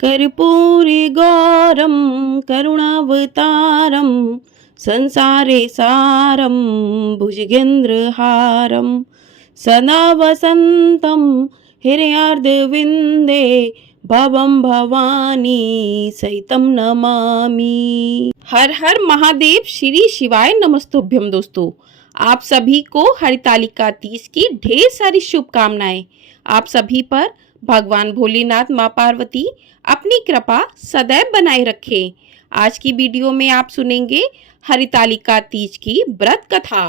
कर्पूरिगौरं करुणावतारं संसारे सारं भुजगेन्द्रहारं सदा वसन्तं हृदयार्धविन्दे भवं भवानी सहितं नमामि। हर हर महादेव, श्री शिवाय नमस्तुभ्यम। दोस्तों, आप सभी को हरितालिका तीज की ढेर सारी शुभकामनाएं। आप सभी पर भगवान भोलेनाथ, माँ पार्वती अपनी कृपा सदैव बनाए रखें। आज की वीडियो में आप सुनेंगे हरितालिका तीज की व्रत कथा।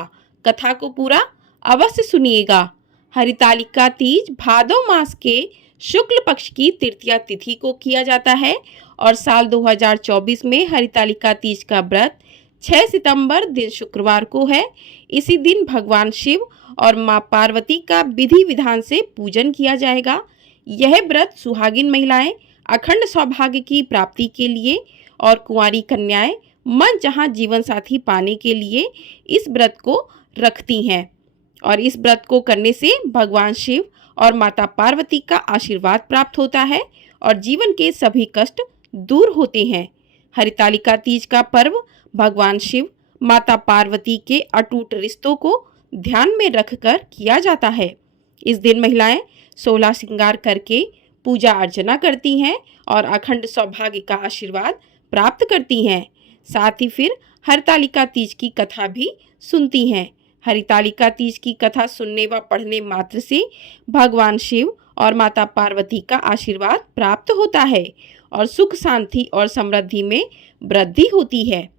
कथा को पूरा अवश्य सुनिएगा। हरितालिका तीज भादो मास के शुक्ल पक्ष की तृतीया तिथि को किया जाता है और साल 2024 में हरितालिका तीज का व्रत 6 सितंबर दिन शुक्रवार को है। इसी दिन भगवान शिव और मां पार्वती का विधि विधान से पूजन किया जाएगा। यह व्रत सुहागिन महिलाएं अखंड सौभाग्य की प्राप्ति के लिए और कुंवारी कन्याएं मनचाहा जीवन साथी पाने के लिए इस व्रत को रखती हैं और इस व्रत को करने से भगवान शिव और माता पार्वती का आशीर्वाद प्राप्त होता है और जीवन के सभी कष्ट दूर होते हैं। हरितालिका तीज का पर्व भगवान शिव, माता पार्वती के अटूट रिश्तों को ध्यान में रखकर किया जाता है। इस दिन महिलाएं 16 श्रृंगार करके पूजा अर्चना करती हैं और अखंड सौभाग्य का आशीर्वाद प्राप्त करती हैं। साथ ही फिर हरितालिका तीज की कथा भी सुनती हैं। हरितालिका तीज की कथा सुनने व पढ़ने मात्र से भगवान शिव और माता पार्वती का आशीर्वाद प्राप्त होता है और सुख शांति और समृद्धि में वृद्धि होती है।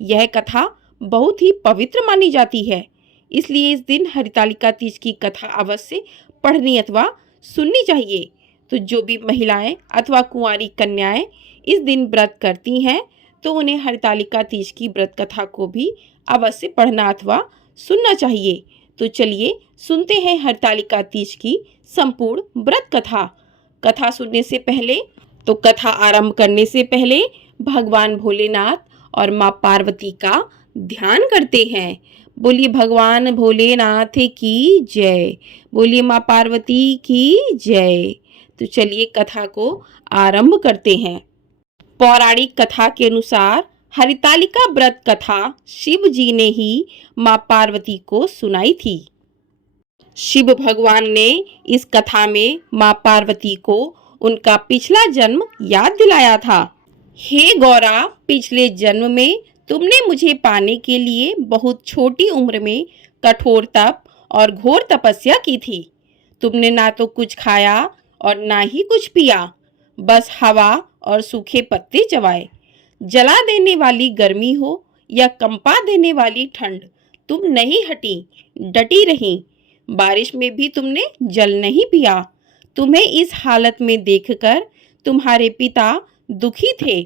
यह कथा बहुत ही पवित्र मानी जाती है, इसलिए इस दिन हरितालिका तीज की कथा अवश्य पढ़नी अथवा सुननी चाहिए। तो जो भी महिलाएं अथवा कुंवारी कन्याएं इस दिन व्रत करती हैं तो उन्हें हरितालिका तीज की व्रत कथा को भी अवश्य पढ़ना अथवा सुनना चाहिए। तो चलिए सुनते हैं हरितालिका तीज की संपूर्ण व्रत कथा। कथा सुनने से पहले कथा आरंभ करने से पहले भगवान भोलेनाथ और माँ पार्वती का ध्यान करते हैं। बोलिए भगवान भोलेनाथ की जय, बोलिए माँ पार्वती की जय। तो चलिए कथा को आरंभ करते हैं। पौराणिक कथा के अनुसार हरितालिका व्रत कथा शिव जी ने ही माँ पार्वती को सुनाई थी। शिव भगवान ने इस कथा में माँ पार्वती को उनका पिछला जन्म याद दिलाया था। हे गौरा, पिछले जन्म में तुमने मुझे पाने के लिए बहुत छोटी उम्र में कठोर तप और घोर तपस्या की थी। तुमने ना तो कुछ खाया और ना ही कुछ पिया, बस हवा और सूखे पत्ते चबाए। जला देने वाली गर्मी हो या कंपा देने वाली ठंड, तुम नहीं हटी, डटी रही। बारिश में भी तुमने जल नहीं पिया। तुम्हें इस हालत में देखकर तुम्हारे पिता दुखी थे।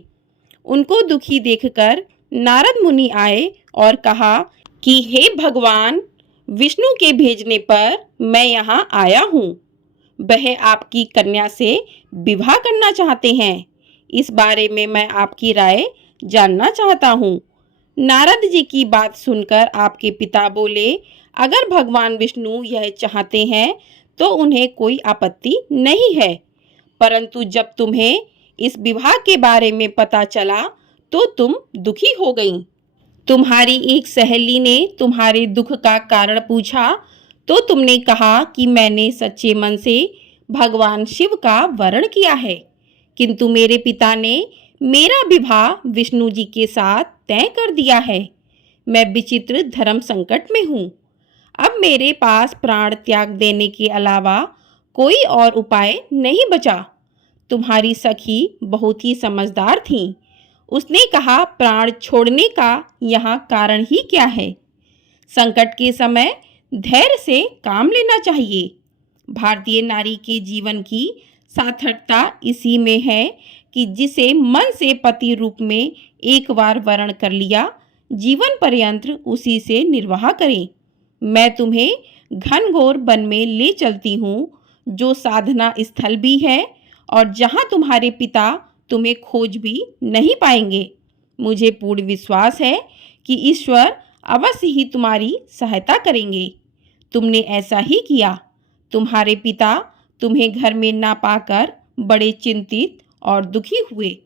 उनको दुखी देखकर नारद मुनि आए और कहा कि हे भगवान, विष्णु के भेजने पर मैं यहाँ आया हूँ। वह आपकी कन्या से विवाह करना चाहते हैं। इस बारे में मैं आपकी राय जानना चाहता हूँ। नारद जी की बात सुनकर आपके पिता बोले, अगर भगवान विष्णु यह चाहते हैं तो उन्हें कोई आपत्ति नहीं है, परंतु जब तुम्हें इस विवाह के बारे में पता चला तो तुम दुखी हो गईं। तुम्हारी एक सहेली ने तुम्हारे दुख का कारण पूछा तो तुमने कहा कि मैंने सच्चे मन से भगवान शिव का वरण किया है, किंतु मेरे पिता ने मेरा विवाह विष्णु जी के साथ तय कर दिया है। मैं विचित्र धर्म संकट में हूँ। अब मेरे पास प्राण त्याग देने के अलावा कोई और उपाय नहीं बचा। तुम्हारी सखी बहुत ही समझदार थी। उसने कहा, प्राण छोड़ने का यहाँ कारण ही क्या है? संकट के समय धैर्य से काम लेना चाहिए। भारतीय नारी के जीवन की सार्थकता इसी में है कि जिसे मन से पति रूप में एक बार वरण कर लिया, जीवन पर्यंत उसी से निर्वाह करें। मैं तुम्हें घनघोर वन में ले चलती हूँ, जो साधना स्थल भी है और जहाँ तुम्हारे पिता तुम्हें खोज भी नहीं पाएंगे। मुझे पूर्ण विश्वास है कि ईश्वर अवश्य ही तुम्हारी सहायता करेंगे। तुमने ऐसा ही किया। तुम्हारे पिता तुम्हें घर में ना पाकर बड़े चिंतित और दुखी हुए।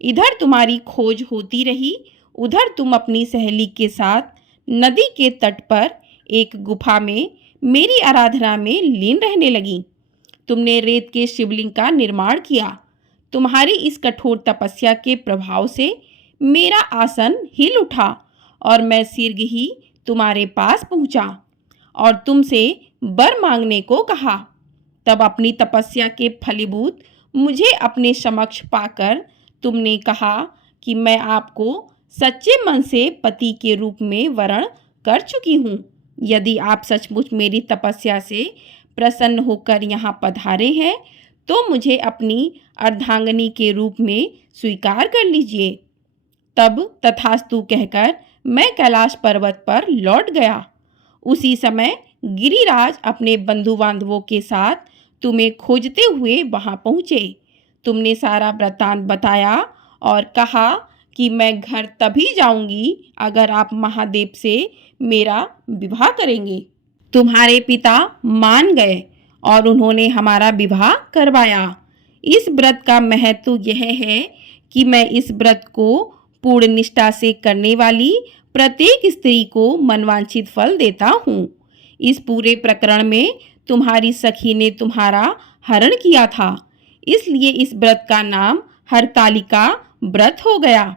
इधर तुम्हारी खोज होती रही, उधर तुम अपनी सहेली के साथ नदी के तट पर एक गुफा में मेरी आराधना में लीन रहने लगी। तुमने रेत के शिवलिंग का निर्माण किया। तुम्हारी इस कठोर तपस्या के प्रभाव से मेरा आसन हिल उठा और मैं शीघ्र ही तुम्हारे पास पहुंचा और तुमसे वर मांगने को कहा। तब अपनी तपस्या के फलीभूत मुझे अपने समक्ष पाकर तुमने कहा कि मैं आपको सच्चे मन से पति के रूप में वरण कर चुकी हूँ। यदि आप सचमुच मेरी तपस्या से प्रसन्न होकर यहाँ पधारे हैं तो मुझे अपनी अर्धांगिनी के रूप में स्वीकार कर लीजिए। तब तथास्तु कहकर मैं कैलाश पर्वत पर लौट गया। उसी समय गिरिराज अपने बंधु बांधवों के साथ तुम्हें खोजते हुए वहां पहुंचे। तुमने सारा वृत्तांत बताया और कहा कि मैं घर तभी जाऊंगी अगर आप महादेव से मेरा विवाह करेंगे। तुम्हारे पिता मान गए और उन्होंने हमारा विवाह करवाया। इस व्रत का महत्व यह है कि मैं इस व्रत को पूर्ण निष्ठा से करने वाली प्रत्येक स्त्री को मनवांछित फल देता हूँ। इस पूरे प्रकरण में तुम्हारी सखी ने तुम्हारा हरण किया था, इसलिए इस व्रत का नाम हरतालिका व्रत हो गया।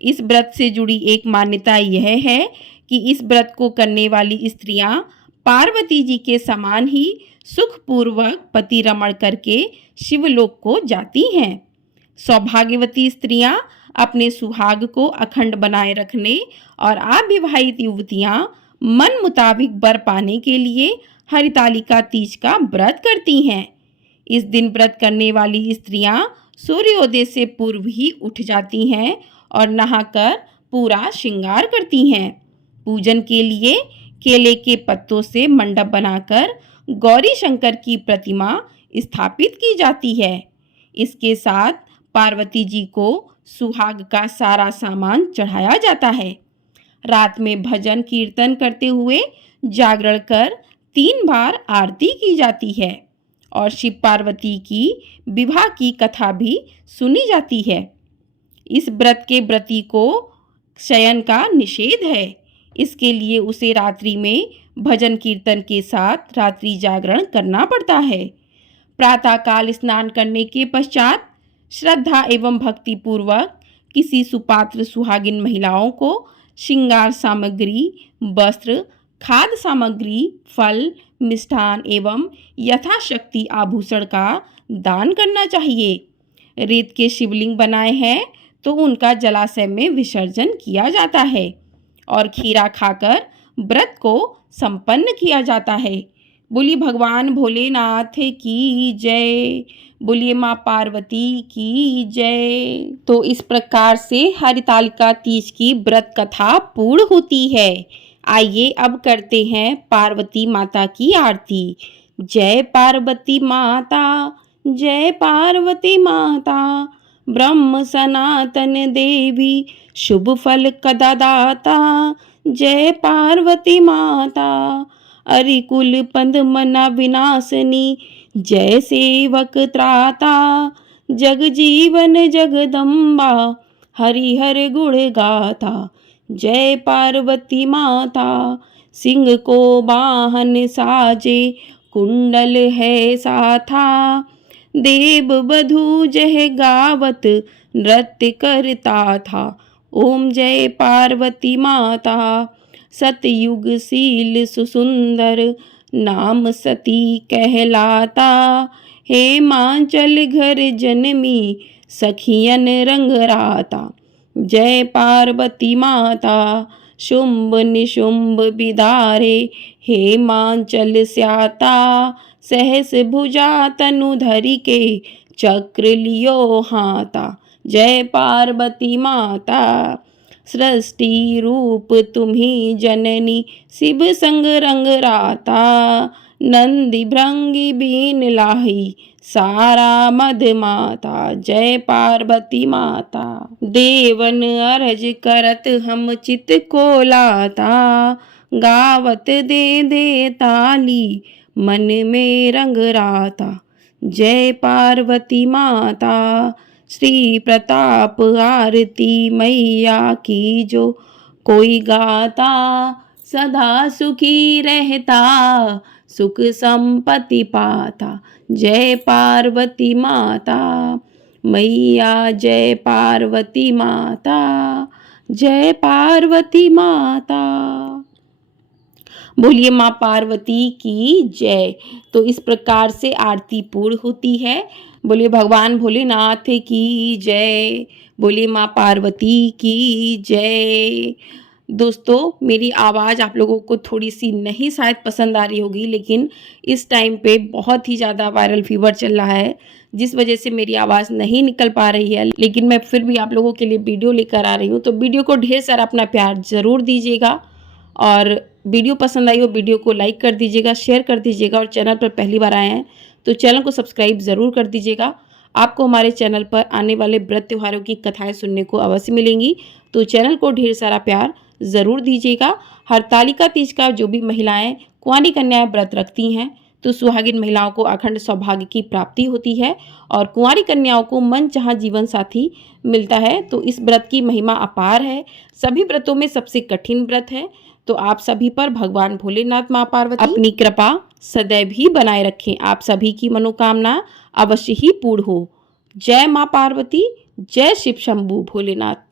इस व्रत से जुड़ी एक मान्यता यह है कि इस व्रत को करने वाली स्त्रियां पार्वती जी के समान ही सुखपूर्वक पति रमण करके शिवलोक को जाती हैं। सौभाग्यवती स्त्रियां अपने सुहाग को अखंड बनाए रखने और अविवाहित युवतियां मन मुताबिक वर पाने के लिए हरितालिका तीज का व्रत करती हैं। इस दिन व्रत करने वाली स्त्रियां सूर्योदय से पूर्व ही उठ जाती हैं और नहाकर पूरा श्रृंगार करती हैं। पूजन के लिए केले के पत्तों से मंडप बनाकर गौरी शंकर की प्रतिमा स्थापित की जाती है। इसके साथ पार्वती जी को सुहाग का सारा सामान चढ़ाया जाता है। रात में भजन कीर्तन करते हुए जागरण कर 3 बार आरती की जाती है और शिव पार्वती की विवाह की कथा भी सुनी जाती है। इस व्रत के व्रती को शयन का निषेध है, इसके लिए उसे रात्रि में भजन कीर्तन के साथ रात्रि जागरण करना पड़ता है। प्रातःकाल स्नान करने के पश्चात श्रद्धा एवं भक्ति पूर्वक किसी सुपात्र सुहागिन महिलाओं को श्रृंगार सामग्री, वस्त्र, खाद्य सामग्री, फल, मिष्ठान एवं यथाशक्ति आभूषण का दान करना चाहिए। रेत के शिवलिंग बनाए हैं तो उनका जलाशय में विसर्जन किया जाता है और खीरा खाकर व्रत को संपन्न किया जाता है। बोलिए भगवान भोलेनाथ की जय, बोलिए माँ पार्वती की जय। तो इस प्रकार से हरितालिका तीज की व्रत कथा पूर्ण होती है। आइए अब करते हैं पार्वती माता की आरती। जय पार्वती माता, जय पार्वती माता, ब्रह्म सनातन देवी, शुभ फल कदा दाता। जय पार्वती माता, अरिकुल पंद मना विनाशनी, जय सेवक त्राता। जग जीवन जगदम्बा, हरिहर गुण गाथा। जय पार्वती माता, सिंह को वाहन साजे, कुंडल है साथा। देव बधू जह गावत नृत्य करता था। ओम जय पार्वती माता, सतयुग शील सुसुंदर, नाम सती कहलाता। हेमांचल घर जन्मी, सखियन रंग राता। जय पार्वती माता, शुंभ निशुंभ बिदारे, हेमांचल स्याता। सहस भुजा तनु धरि के, चक्र लियो हाथा। जय पार्वती माता, सृष्टि रूप तुम्ही जननी, शिव संग रंग राता। नंदी भृंगी बीन लाही, सारा मद माता। जय पार्वती माता, देवन अरज करत हम चित को लाता। गावत दे दे ताली, मन में रंग राता। जय पार्वती माता, श्री प्रताप आरती मैया की जो, कोई गाता सदा सुखी रहता, सुख संपत्ति पाता, जय पार्वती माता मैया, जय पार्वती माता, जय पार्वती माता। बोलिए माँ पार्वती की जय। तो इस प्रकार से आरती पूर्ण होती है। बोलिए भगवान भोलेनाथ की जय, बोलिए माँ पार्वती की जय। दोस्तों, मेरी आवाज़ आप लोगों को थोड़ी सी नहीं शायद पसंद आ रही होगी, लेकिन इस टाइम पे बहुत ही ज़्यादा वायरल फीवर चल रहा है, जिस वजह से मेरी आवाज़ नहीं निकल पा रही है, लेकिन मैं फिर भी आप लोगों के लिए वीडियो लेकर आ रही हूँ। तो वीडियो को ढेर सारा अपना प्यार ज़रूर दीजिएगा, और वीडियो पसंद आई हो वीडियो को लाइक कर दीजिएगा, शेयर कर दीजिएगा, और चैनल पर पहली बार आए हैं तो चैनल को सब्सक्राइब ज़रूर कर दीजिएगा। आपको हमारे चैनल पर आने वाले व्रत त्योहारों की कथाएं सुनने को अवश्य मिलेंगी, तो चैनल को ढेर सारा प्यार ज़रूर दीजिएगा। हरतालिका तीज का जो भी महिलाएं कुंवारी कन्याएं व्रत रखती हैं, तो सुहागिन महिलाओं को अखंड सौभाग्य की प्राप्ति होती है, और कुंवारी कन्याओं को मनचाहा जीवन साथी मिलता है। तो इस व्रत की महिमा अपार है, सभी व्रतों में सबसे कठिन व्रत है। तो आप सभी पर भगवान भोलेनाथ माँ पार्वती अपनी कृपा सदैव ही बनाए रखें, आप सभी की मनोकामना अवश्य ही पूर्ण हो। जय माँ पार्वती, जय शिव शंभू भोलेनाथ।